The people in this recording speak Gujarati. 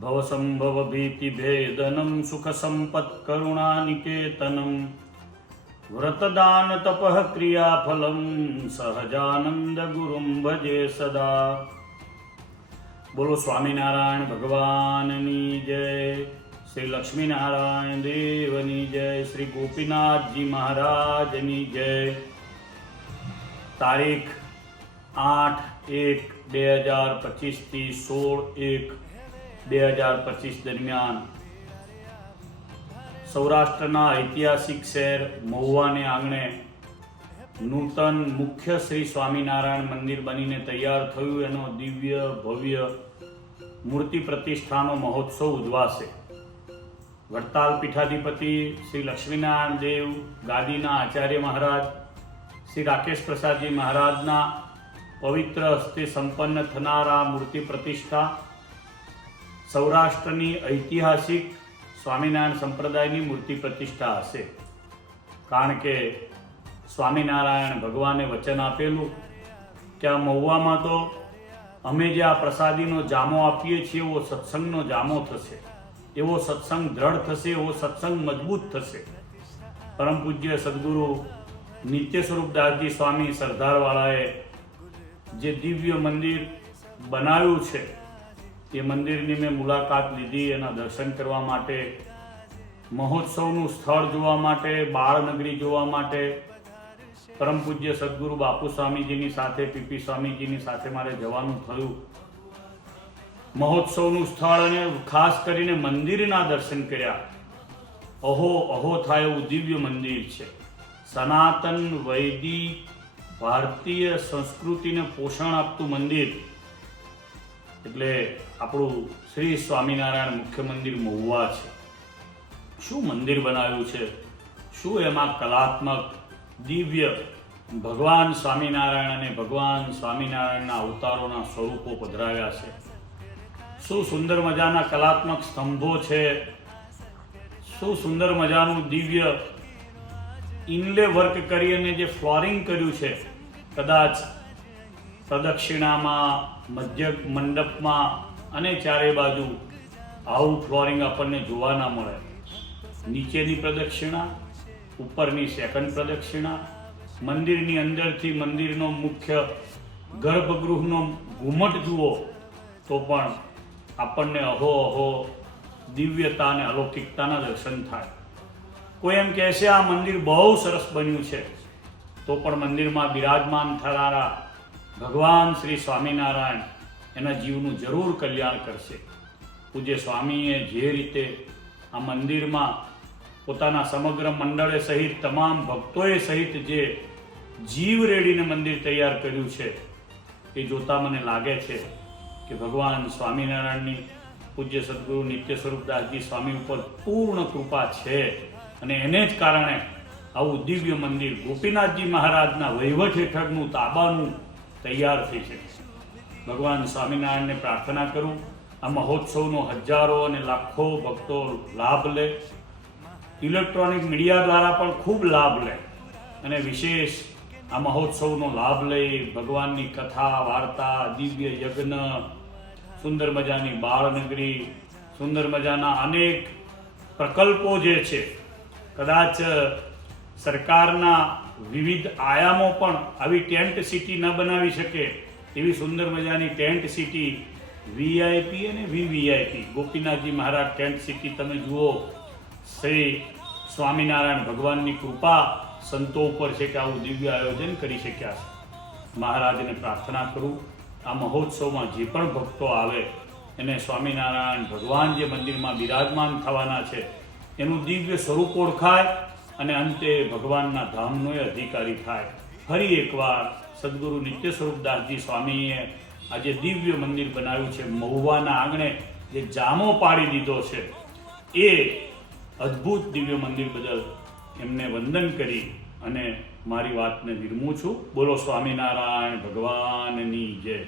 भवसंभवभीतिभेदनं सुखसम्पत्करुणानिकेतनं व्रतदानतपः क्रियाफलं सहजानन्दगुरुं भजे सदा। बोलो स्वामीनारायण भगवाननी जय, श्री लक्ष्मीनारायण देवनी जय, श्री गोपीनाथ जी महाराजनी जय। तारीख 8/1/2025 થી 16/1/2025 દરમિયાન સૌરાષ્ટ્રના ઐતિહાસિક શહેર મહુવાને આંગણે નૂતન મુખ્ય શ્રી સ્વામિનારાયણ મંદિર બનીને તૈયાર થયું. એનો દિવ્ય ભવ્ય મૂર્તિ પ્રતિષ્ઠાનો મહોત્સવ ઉજવાશે. વડતાલ પીઠાધિપતિ શ્રી લક્ષ્મીનારાયણ દેવ ગાદીના આચાર્ય મહારાજ શ્રી રાકેશ પ્રસાદજી મહારાજના પવિત્ર હસ્તે સંપન્ન થનારા મૂર્તિ પ્રતિષ્ઠા સૌરાષ્ટ્રની ઐતિહાસિક સ્વામિનારાયણ સંપ્રદાયની મૂર્તિ પ્રતિષ્ઠા હશે. કારણ કે સ્વામિનારાયણ ભગવાને વચન આપેલું કે આ મહુવામાં તો અમે જે આ પ્રસાદીનો જામો આપીએ છીએ એવો સત્સંગનો જામો થશે, એવો સત્સંગ દ્રઢ થશે, એવો સત્સંગ મજબૂત થશે. પરમ પૂજ્ય સદગુરુ નિત્ય સ્વરૂપદાસજી સ્વામી સરદારવાળાએ જે દિવ્ય મંદિર બનાવ્યું છે એ મંદિરની મેં મુલાકાત લીધી. એના દર્શન કરવા માટે, મહોત્સવનું સ્થળ જોવા માટે, બાળનગરી જોવા માટે પરમ પૂજ્ય સદગુરુ બાપુ સ્વામીજીની સાથે, પીપી સ્વામીજીની સાથે મારે જવાનું થયું. મહોત્સવનું સ્થળ અને ખાસ કરીને મંદિરના દર્શન કર્યા. અહો અહો થાય એવું દિવ્ય મંદિર છે. સનાતન વૈદિક ભારતીય સંસ્કૃતિને પોષણ આપતું મંદિર એટલે આપણું શ્રી સ્વામિનારાયણ મુખ્ય મંદિર મહુવા છે. શું મંદિર બનાવ્યું છે, શું એમાં કલાત્મક દિવ્ય ભગવાન સ્વામિનારાયણ અને ભગવાન સ્વામિનારાયણના અવતારોના સ્વરૂપો પધરાવ્યા છે. શું સુંદર મજાના કલાત્મક સ્તંભો છે, શું સુંદર મજાનું દિવ્ય ઇનલે વર્ક કરી અને જે ફ્લોરિંગ કર્યું છે. કદાચ પ્રદક્ષિણામાં, મધ્ય મંડપમાં અને ચારે બાજુ આવું ફ્લોરિંગ આપણને જોવા ના મળે. નીચેની પ્રદક્ષિણા, ઉપરની સેકન્ડ પ્રદક્ષિણા, મંદિરની અંદરથી મંદિરનો મુખ્ય ગર્ભગૃહનો ઘુમટ જુઓ તો પણ આપણને અહો અહો દિવ્યતા અને અલૌકિકતાના દર્શન થાય. કોઈ એમ કહે છે આ મંદિર બહુ સરસ બન્યું છે, તો પણ મંદિરમાં બિરાજમાન થનારા ભગવાન શ્રી સ્વામિનારાયણ એના જીવનું જરૂર કલ્યાણ કરશે. પૂજ્ય સ્વામીએ જે રીતે આ મંદિરમાં પોતાના સમગ્ર મંડળે સહિત, તમામ ભક્તોએ સહિત જે જીવ રેડીને મંદિર તૈયાર કર્યું છે એ જોતા મને લાગે છે કે ભગવાન સ્વામિનારાયણની પૂજ્ય સદગુરુ નિત્ય સ્વરૂપદાસજી સ્વામી ઉપર પૂર્ણ કૃપા છે. અને એને જ કારણે આવું દિવ્ય મંદિર ગોપીનાથજી મહારાજના વહીવટ હેઠળનું, તાબાનું તૈયાર થઈ શકે. ભગવાન સ્વામિનારાયણને પ્રાર્થના કરું આ મહોત્સવનો હજારો અને લાખો ભક્તો લાભ લે, ઇલેક્ટ્રોનિક મીડિયા દ્વારા પણ ખૂબ લાભ લે અને વિશેષ આ મહોત્સવનો લાભ લઈ ભગવાનની કથા વાર્તા, દિવ્ય યજ્ઞ, સુંદર મજાની બાળનગરી, સુંદર મજાના અનેક પ્રકલ્પો જે છે, કદાચ સરકારના વિવિધ આયામો પણ આવી ટેન્ટ સિટી ન બનાવી શકે એવી સુંદર મજાની ટેન્ટ સિટી, વીઆઈપી અને વીવીઆઈપી ગોપીનાથજી મહારાજ ટેન્ટ સિટી તમે જુઓ. શ્રી સ્વામિનારાયણ ભગવાનની કૃપા સંતો ઉપર છે કે આવું દિવ્ય આયોજન કરી શક્યા છે. મહારાજને પ્રાર્થના કરું આ મહોત્સવમાં જે પણ ભક્તો આવે એને સ્વામિનારાયણ ભગવાન જે મંદિરમાં બિરાજમાન થવાના છે એનું દિવ્ય સ્વરૂપ ઓળખાય અને અંતે ભગવાનના ધામનો અધિકારી થાય. ફરી એકવાર સદગુરુ નિત્ય સ્વરૂપદાસજી સ્વામીએ આજે દિવ્ય મંદિર બનાવ્યું છે મહુવાના આંગણે, જે જામો પાડી દીધો છે એ અદ્ભુત દિવ્ય મંદિર બદલ એમને વંદન કરી અને મારી વાતને વિરમું છું. બોલો સ્વામિનારાયણ ભગવાનની જય.